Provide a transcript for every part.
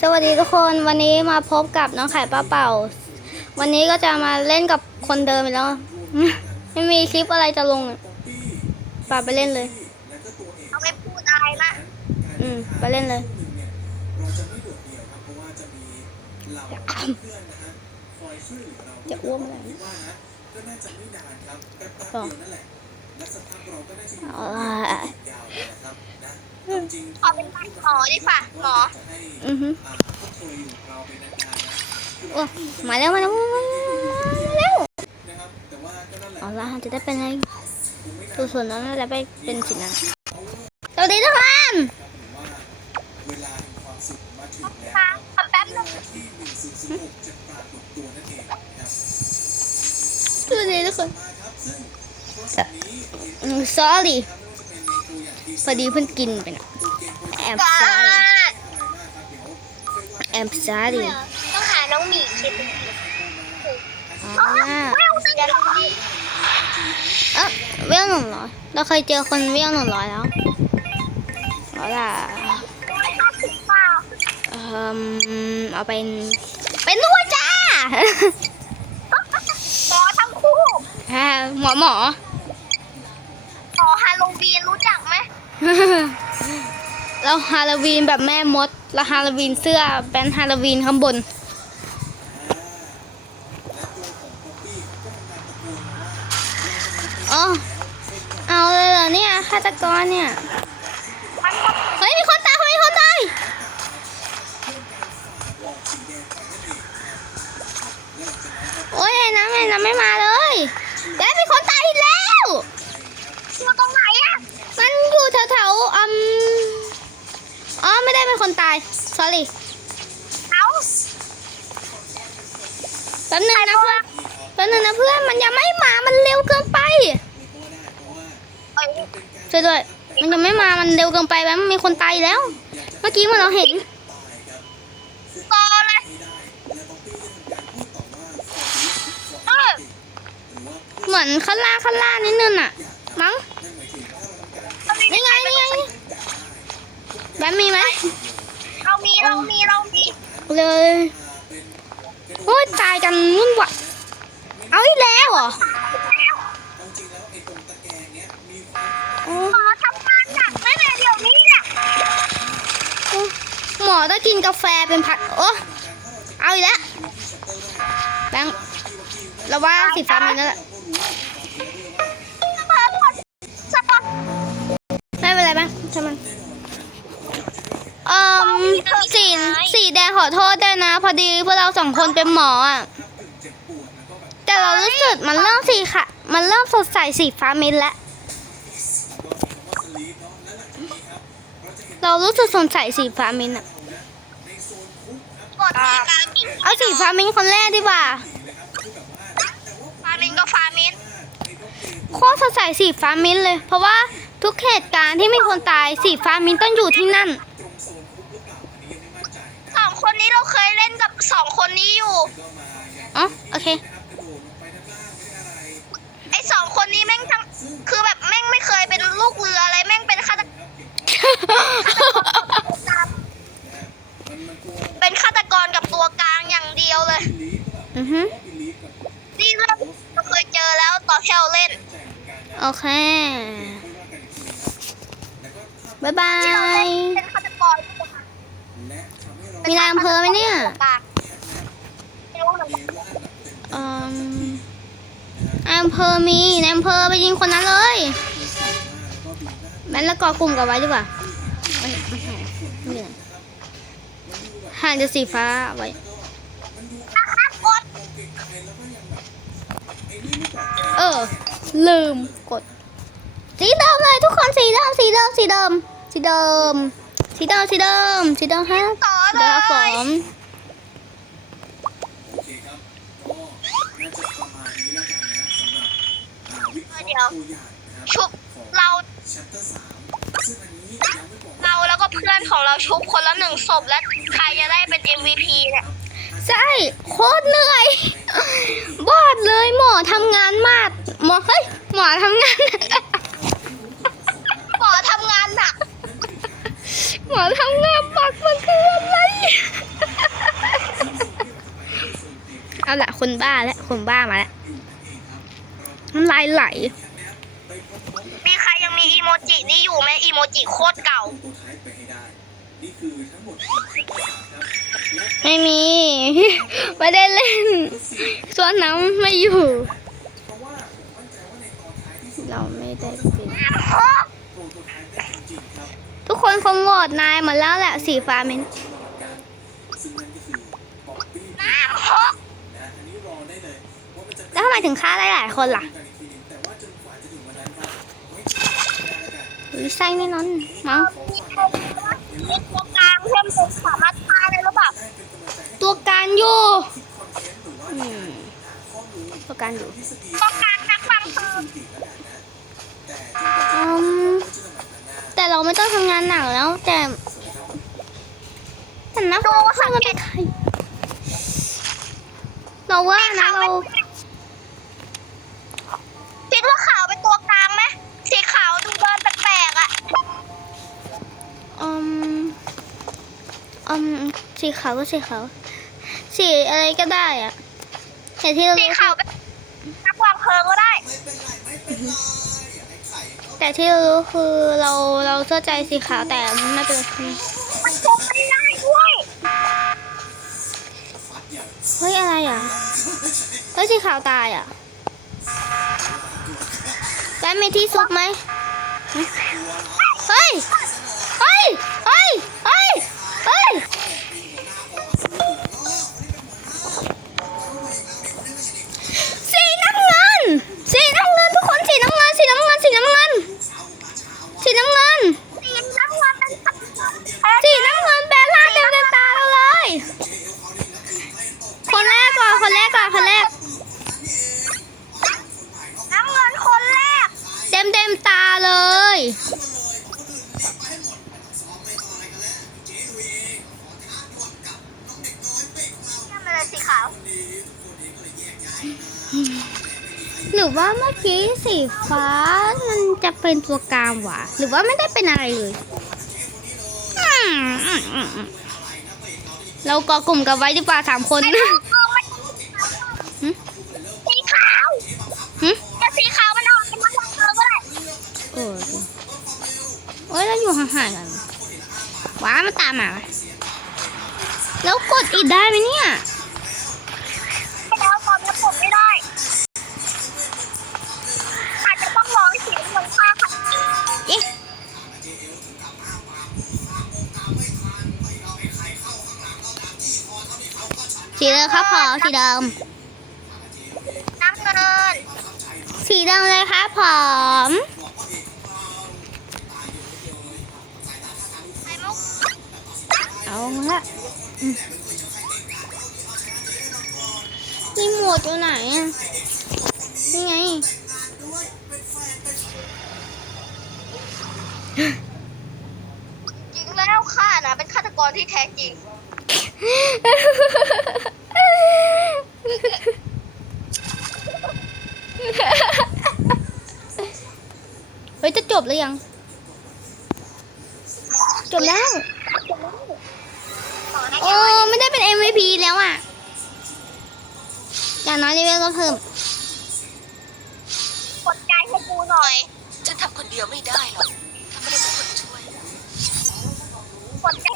สวัสดีทุกคนวันนี้มาพบกับน้องไข่ป้าเป่า วันนี้ก็จะมาเล่นกับคนเดิมอีกแล้ว ไม่มีคลิปอะไรจะลงอะป่าไปเล่นเลยเอาไม่พูดอะไรละอืมไปเล่นเลยจะอ้วมอะไรต่อเอาล่ะ ขอเป็นหมอดีกว่าหมออือฮึโอ้มาแล้วมาแล้วมาแล้วเอาละจะได้เป็นไงตัวส่วนนั้นจะไปเป็นสิ่งนั้นสวัสดีทุกคนค่ะแป๊บนึงสวัสดีทุกคนอืม sorry พอดีเพิ่งกินไปนะ I'm ก่อ sorry น I'm sorry ต้องหาน้องหมีคิดอ๋อเวลหนึ่งร้อยเอ๊ะเวลหนึ่งร้อยเราเคยเจอคนเวลหนึ่งร้อยแล้วเอาล่ะห้าสิบบเอ่มเอาเป็นเป็นด้วยจ้าหมอทั้งคู่หมอหมอหมอฮาโลวีนรู้จัก เราฮาโลวีนแบบแม่มดเราฮาโลวีนเสื้อแบนฮาโลวีนข้างบน อ๋อ เอาเลยเหรอเนี่ยฆาตกรเนี่ย เฮ้ย มีคนตายเฮ้ยมีคนตายโอ้ยไอ้น้ำไอ้น้ำไม่มาเลย แล้วมีคนตายอีกแล้ว อยู่ตรงไหนอะ มันอยู่แถวๆอืมอ๋อไม่ได้เป็นคนตาย sorry เอ้าแป๊บนึงนะเพื่อนแป๊บนึงนะเพื่อนมันยังไม่มา มันเร็วเกินไปเอ้ยช่วยด้วย มันยังไม่มา มันเร็วเกินไปแล้วมันมีคนตายอีกแล้ว เมื่อกี้มันเราเห็นต่อเลยเออเหมือนข้างล่างข้างล่างนิดนึงอะ มั้ง นี่ไงนี่ไงแบมมีไหมเรามีเรามีเรามีเลยโอ้ยตายกันวุ่นวายเอาอีกแล้วเหรออ๋อหมอทำงานหนักตั้งแต่เดี๋ยวนี้เนี่ยหมอต้องกินกาแฟเป็นผักโอ้เอาอีกแล้วแบงค์เราว่าสีฟ้ามีนั่นแหละ อโทษด้วยนะ พอดีพวกเราสองคนเป็นหมออะ แต่เรารู้สึกมันเริ่มสีค่ะ มันเริ่มสดใสสีฟ้ามินแล้ว เรารู้สึกสดใสสีฟ้ามินอะ กดสีฟามินเอาสีฟ้ามินคนแรกดีกว่า ฟามินก็ฟามินโคตรสดใสสีฟ้ามินเลย เพราะว่าทุกเหตุการณ์ที่มีคนตายสีฟ้ามินต้องอยู่ที่นั่นสองค นนี้เราเคยเล่นกับสองคนนี้อยู่ อ๋อ โอเค ไอ้สองคนนี้แม่งทั้งคือแบบแม่งไม่เคยเป็นลูกเรืออะไรแม่งเป็นฆาตกรเป็นฆาตกรกับตัวกลางอย่างเดียวเลย อือฮึนี่เราเคยเจอแล้วตอนที่เราเล่น โอเคบายบายเป็นฆาตกร มีนายอำเภอไหมเนี่ยไม่รู้เหมือนกันเอ่ออำเภอมีในอำเภอไปยิงคนนั้นเลยแบนแล้วกอกลุ่มกันไว้ดีกว่าเอ้ยไม่ใช่ไม่เป็นไรห่างจากสีฟ้าไว้นะครับกดเออ ลืมกด สีเดิมเลยทุกคนสีเดิมสีเดิมสีเดิมสีเดิมสีเดิมสีเดิมสีเดิมฮะต่อ เลเดี๋ยวผยมเดี๋ยวชุบเราเราแล้วก็เพื่อนของเราชุบคนละหนึ่งศพและใครจะได้เป็น MVP เนี่ยใช่โคตรเหนื่อย บอดเลยหมอทำงานมากหมอเฮ้ยหมอทำงานหมอทำงานหนัก หมอทำหน้าปักมันคืออะไร เอาละคนบ้าแล้วคนบ้ามาแล้วน้ำลายไหล มีใครยังมีอีโมจินี่อยู่ไหมอีโมจิโคตรเก่า ไม่มี ไม่ได้เล่นส่วนน้ำไม่อยู่ เราไม่ได้เป็น คนคงโหวตนายหมดแล้วแหละสีฟ้าเมนน้ำหกแล้วทำไมถึงฆ่าได้หลายคนล่ะหรือไส้ไม่นอนมั้งนี่ตัวกลางเพื่อนผมสามารถฆ่าได้หรือเปล่าตัวการอยู่อืมตัวการอยู่ตัวกลางนักฟังคืออืม แต่เราไม่ต้องทำงานหนักแล้ว แต่แต่นะดูว่ามันเป็นใครเราว่านะเราคิดว่าขาวเป็นตัวกลางไหมสีขาวดูเดินแปลกๆอะอืมอืมสีขาวก็สีขาวสีอะไรก็ได้อะแต่ที่เรา แต่ที่เรารู้คือเราเราเชื่อใจสีขาวแต่ไม่เป็นไรมันชมไม่ได้ด้วยเฮ้ยอะไรอะเฮ้ยสีขาวตายอะแล้วมีที่ซุปไหม หรือว่าไม่ได้เป็นอะไรเลยอืมอืมอืมอืมเราเกาะกลุ่มกันไว้ดีกว่าสามคนไอ้ลูกเออมันหึสีขาวหึจะสีขาวมันออกเป็นนักวางเพลิงก็ได้เออจริงโอ้ยเราอยู่ห่างๆกันว้ามันตามมาวะแล้วกดอีกได้ไหมเนี่ย เดิมครับพอสีเดิมน้ำเงินสีเดิมเลยครับผมไข่มุกเอาละอืมรีโมทอยู่ไหนอะนี่ไงจริงแล้วข้านะเป็นฆาตกรที่แท้จริง เฮ้ยจะจบหรือยัง จบแล้ว โอ้ไม่ได้เป็น MVP แล้วอะอย่างน้อยเลเวลก็เพิ่มกดใจให้กูหน่อย ฉันทำคนเดียวไม่ได้หรอกถ้าไม่ได้มีคนช่วยกดใจ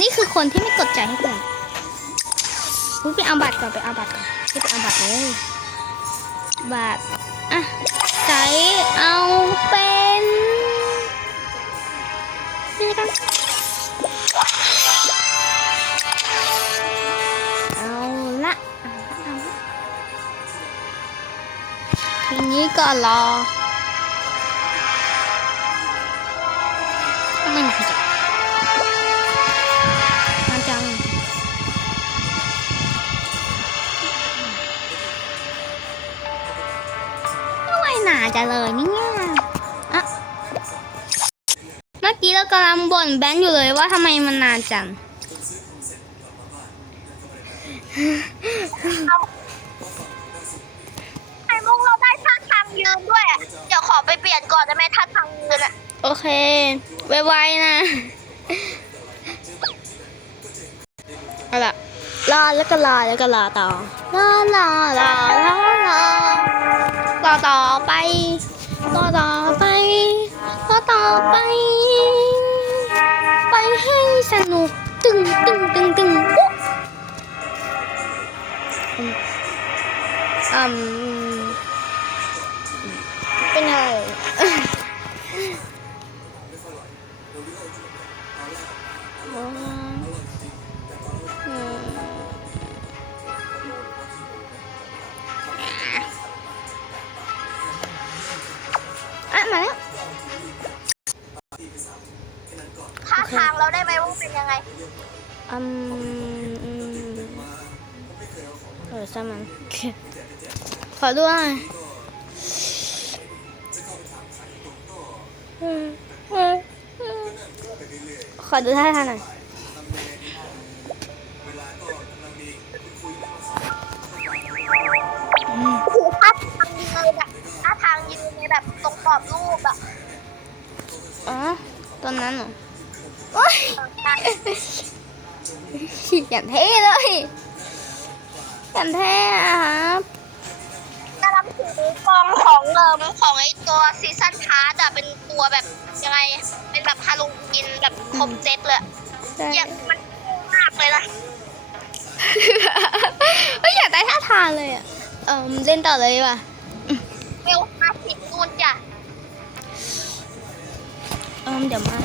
นี่คือคนที่ไม่กดใจให้เพื่อนอุ๊ยไปเอาบัตรก่อนไปเอาบัตรก่อนไปเอาบัตรเลยบัตรอะใจเอาเป็นนี่กันเอาละเอาละทีนี้ก็รอไมหนักจัง จังเลยเนี่ยอะเมื่อกี้เรากำลังบ่นแบนอยู่เลยว่าทำไมมันนานจังไข่มุกเราได้ท่าทางยืนด้วยอะเดี๋ยวขอไปเปลี่ยนก่อนได้ไหมท่าทางยืนอะโอเค ไวๆนะแล้วก็ลาแล้วก็ลาต่อลาลาลาลาลาต่อ ต่อไป ต่อต่อไปต่อต่อไป ไปให้สนุกตึงตึงตึงตึงปุ๊บอืม อืมอืมเออช่างมัน ขอดูหน่อยอืมอืมอืมขอดูท่าทางหน่อยคือท่าทางยืนแบบท่าทางยืนในแบบตรงกรอบรูปอะอ๋อตอนนั้นเหรอ โอ๊ยอย่างเท่เลยอย่างเท่อะครับน่ารักถือกองของเดิมของไอตัวซีซันพาร์ตอะเป็นตัวแบบยังไง เป็นแบบฮาโลวีนแบบครบเซตเลยใช่อย่างมันมากเลยนะเฮ้ยอยากได้ท่าทางเลยอะเออเล่นต่อเลยดีกว่ะเวลห้าสิบนู่นจ้ะเออเดี๋ยวมา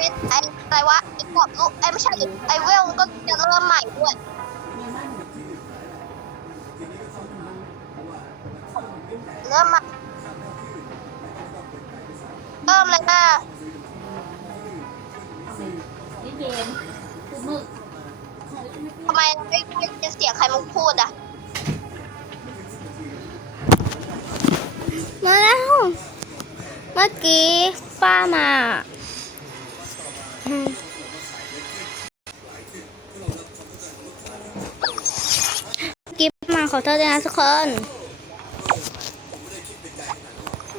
เป็นไออะไรวะไอกรอบรูปไอไม่ใช่ไอเวลก็จะเริ่มใหม่ด้วยเริ่มมาเริ่มเลยนะทำไมไม่ได้ยินเสียงใครมุกพูดอะมาแล้ว เมื่อกี้ป้ามา ขอโทษด้วยนะทุกคน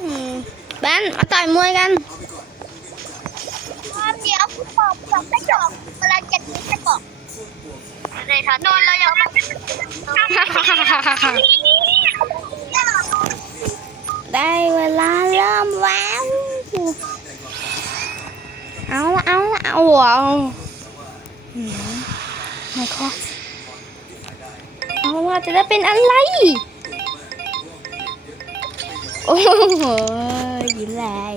อืมแบนมาต่อยมวยกันเดี๋ยวคุณบอกเดี๋ยวไม่จบเวลาเจ็ดนี้จะบอกเลยค่ะนอนเรายังไม่ได้เวลาเริ่มแล้วเอาละเอาละเอาว้าวหืมไม่ข้อเอา ว่าจะได้เป็นอะไร โอ้โหยิ้มแรง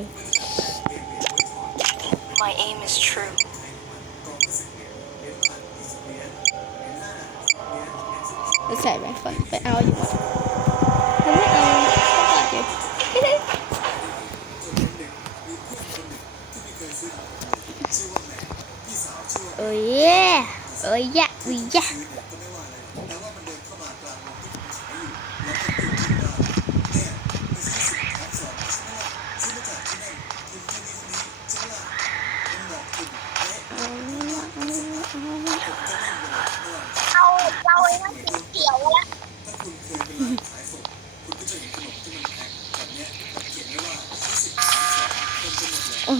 My aim is true ไปใส่ไปฝนไปเอาอยู่ทำไม่เอาก็กอดอยู่เอ้ยเอ้ยยะวิยะ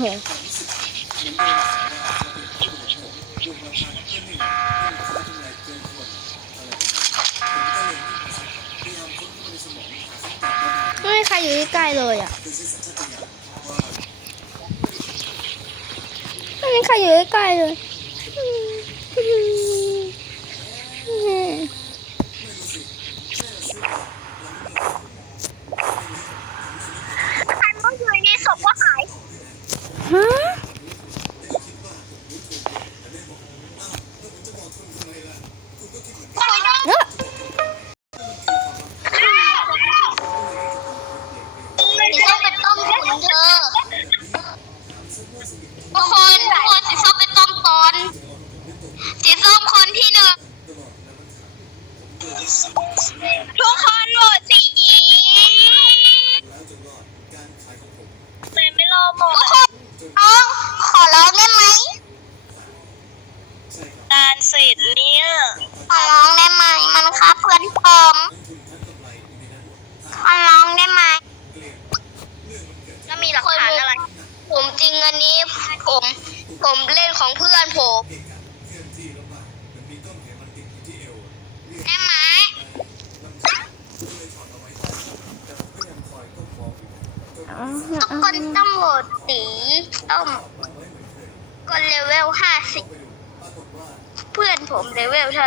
ไม่มีใครอยู่ใกล้เลยอะไม่มีใครอยู่ใกล้เลย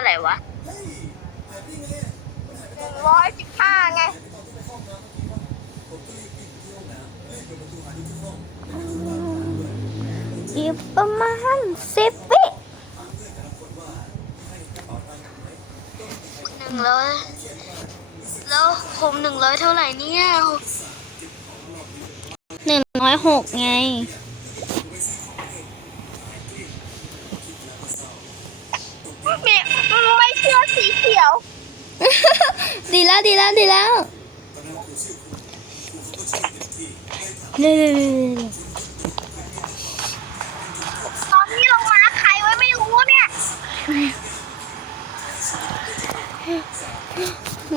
เลเวลเท่าไหร่วะหนึ่งร้อยสิบห้าไงอีกประมาณสิบวิหนึ่งร้อยแล้วผมหนึ่งร้อยเท่าไหร่เนี่ยหนึ่งร้อยหกไง สีเขียว ดีแล้วดีแล้วดีแล้วเร็วตอนนี้ลงมาใครไว้ไม่รู้เนี่ย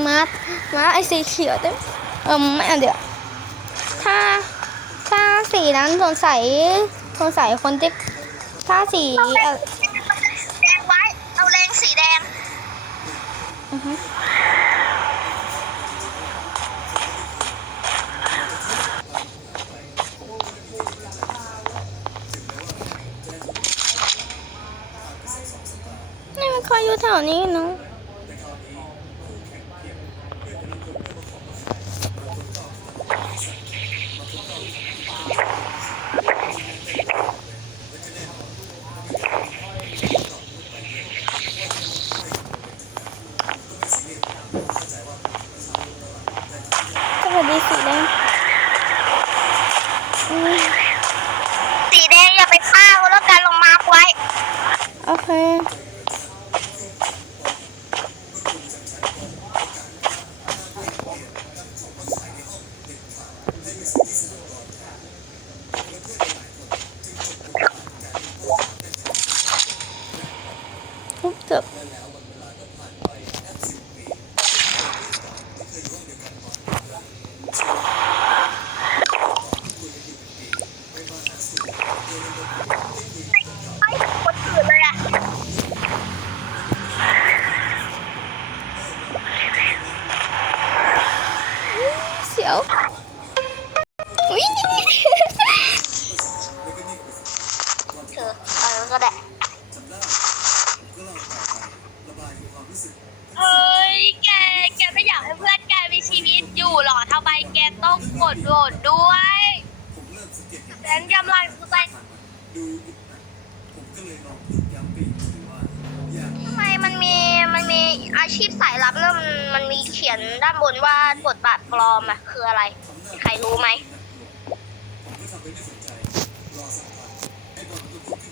มาร์คมาร์คไอสีเขียวเต็มเออไม่เอาเดี๋ยวถ้าถ้าสีนั้นสงสัยสงสัยคนที่ถ้าสี นี่มันคอยอยู่แถวนี้เนาะ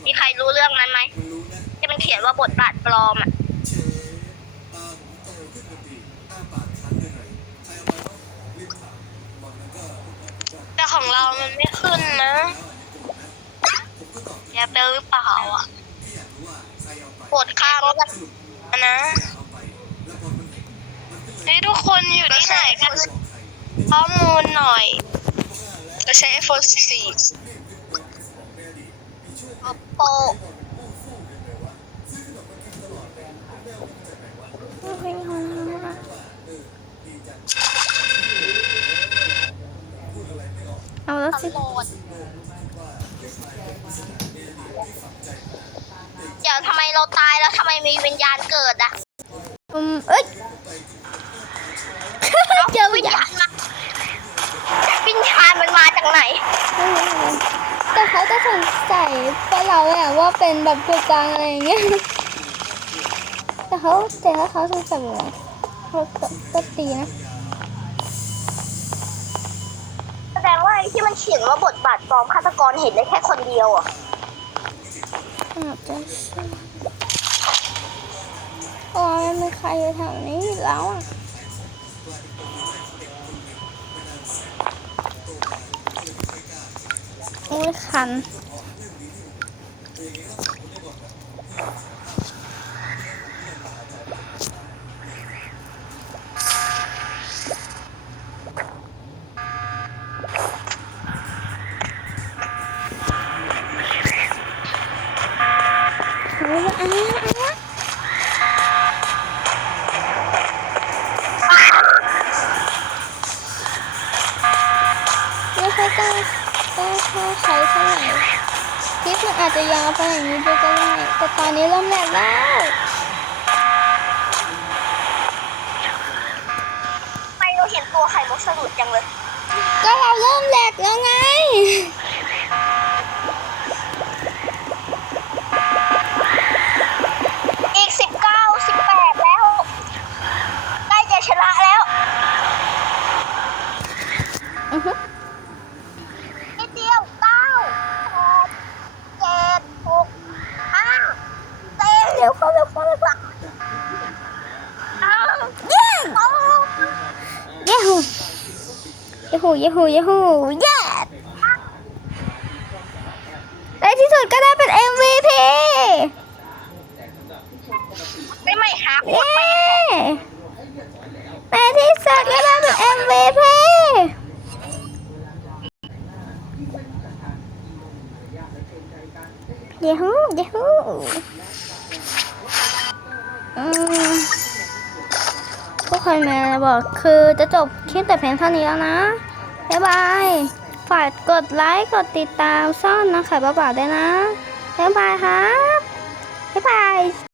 มีใครรู้เรื่องนั้นไหมที่มันเขียนว่าบทบาทปลอมอะแต่ของเรามันไม่ขึ้นนะแกเป็นหรือเปล่าอะปวดข้างแล้วนนะนี่ทุกคนอยู่ที่ไหนกันข้อมูลหน่อย เราใช้ iPhone 14 Oppo เอาแล้วสิโหลดเดี๋ยวทำไมเราตายแล้วทำไมมีวิญญาณเกิดอะอืมเอ้ย เจอวิวิญญญาญาณ ไหน แต่เขาจะสงสัยพวกเราแหละว่าเป็นแบบตัวกลางอะไรอย่างเงี้ย แต่เขาแต่ถ้าเขาสงสัยแบบเขาก็ก็ตีนะ แสดงว่าไอ้ที่มันเขียนว่าบทบาทปลอมฆาตกรเห็นได้แค่คนเดียวอะอาจจะใช่โอ้ยไม่มีใครอยู่แถวนี้อีกแล้วอะ ยคัน ใช้เท่าไหร่คลิปมันอาจจะยาวไปอย่างนี้ด้วยก็ได้แต่ตอนนี้เริ่มแหลกแล้วไม่เราเห็นตัวไข่มุกสะดุดจังเลย ก็เราเริ่มแหลกแล้วไง ย้ฮูเย้ฮูเย้ฮูเย้ในที่สุดก็ได้เป็น MVP ไม่ไม่หาขวเย้ดไปในที่สุดก็ได้เป็น MVP เย้ฮูเย้ฮูอืมทุกคนมีอะไรบอกคือจะจ บคลิปแต่เพียงเท่านี้แล้วนะ บ๊ายบาย ฝากกดไลค์ กดติดตามซ่อนนะคะบ๊ายบายด้วยนะ บ๊ายบายครับ บ๊ายบาย